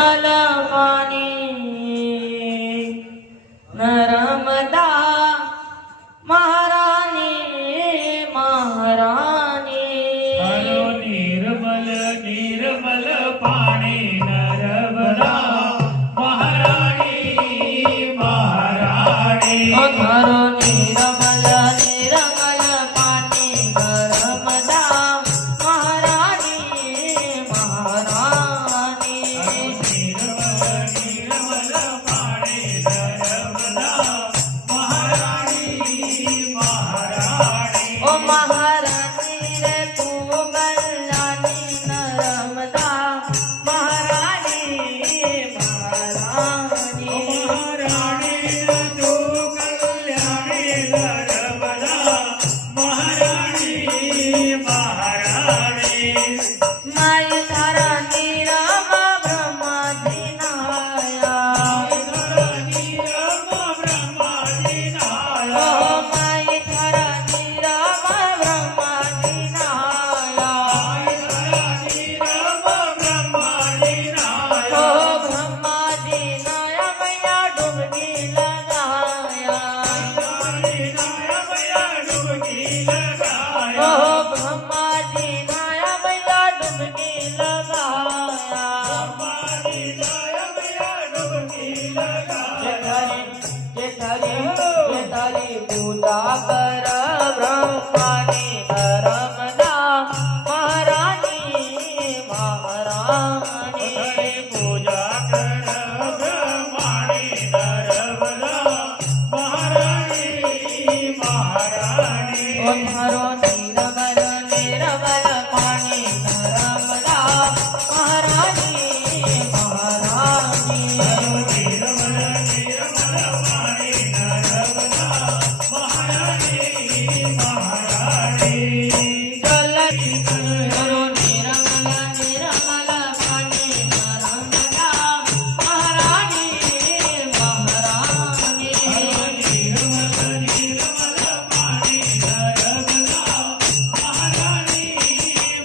નિરમલ પાણી નર્મદા મહારાણી મહારાણી હરો નિર્મલ નિર્મલ પાણી નર્મદા મહારાણી મહારાણી હરો નિરમલ નિરમલ પાણી નર્મદા મહારાણી મહારાણી નિર્મલ નિર્મલ પાણી નર્મદા મહારાણી મહારાણી ઓ મહારાણી રે તું ગલ્લાની નર્મદા મહારાણી મહારાણી મહારાણી તું કલ્યાણી નર્મદા મહારાણી મહારાણી માય તારા નિરમ બ્રહ્માજી નાયા ઓ માય તારા નિરમ બ્રહ્માજી નાયા ઓ બ્રહ્માજી નાયા મૈયા ડૂબકી લગાયા ઓ બ્રહ્માજી નાયા મૈયા ડૂબકી લગાયા જે તારી પૂજા કર બ્રહ્માની નર્મદા મહારાણી મહારાણી પૂજા કર બ્રહ્માણી નર્મદા મહારાણી મહારાણી ઓ મારો નિરમલ નિરમલ પાણી નર્મદા મહારાણી મહારાણી નિર્મલ નિર્મલ પાણી નર્મદા મહારાણી મહારાણી જલ કરો નિરમલ નિરમલ પાણી નર્મદા મહારાણી મહારાણી નિર્મલ નિર્મલ પાણી નર્મદા મહારાણી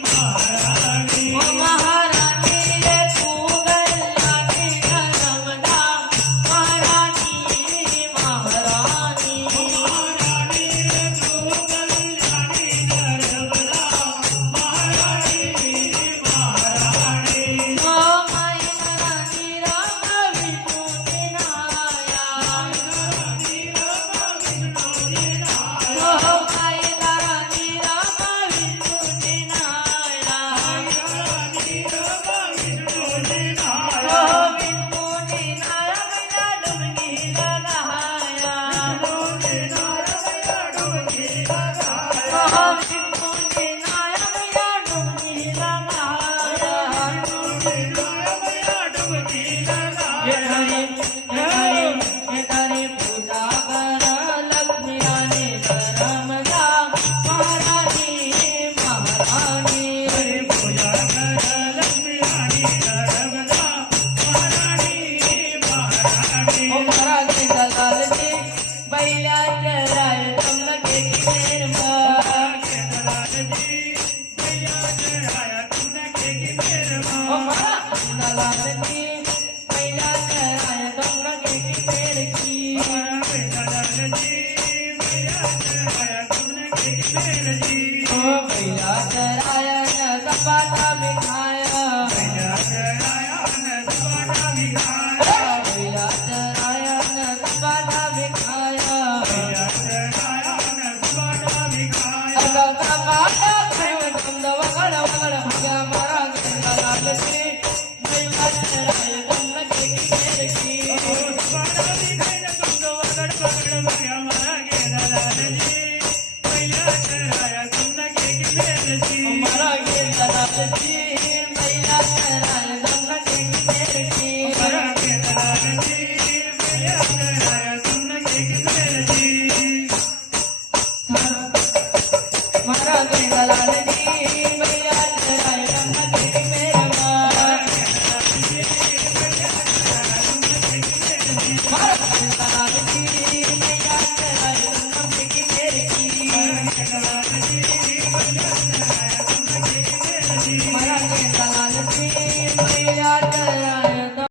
મહારાણી ઓ મહારાણી રે તું ગલ્લાની નર્મદા મહારાણી મહારાણી ઓ માય રાણી રામ વિષ્ણુજી નાયા ઓ માય રાણી રામ વિષ્ણુજી નાયા ઓ વિષ્ણુજી નાયા મૈયા ડૂબકી લગાયા ઓ વિષ્ણુજી નાયા મૈયા ડૂબકી લગાયા જે તારી પૂજા કર લક્ષ્મી રાણી નર્મદા મહારાણી મહારાણી પૂજા કર લક્ષ્મી રાણી નર્મદા મહારાણી મહારાણી ઓ મારા દલાલજી બૈલા ચરાય તમને કેકી મેરમાં ઓ મારા દલાલજી બૈલા ચરાય તમને કેકી મેરકી ઓ બૈલા ચરાય ન સપાટા મિઠાય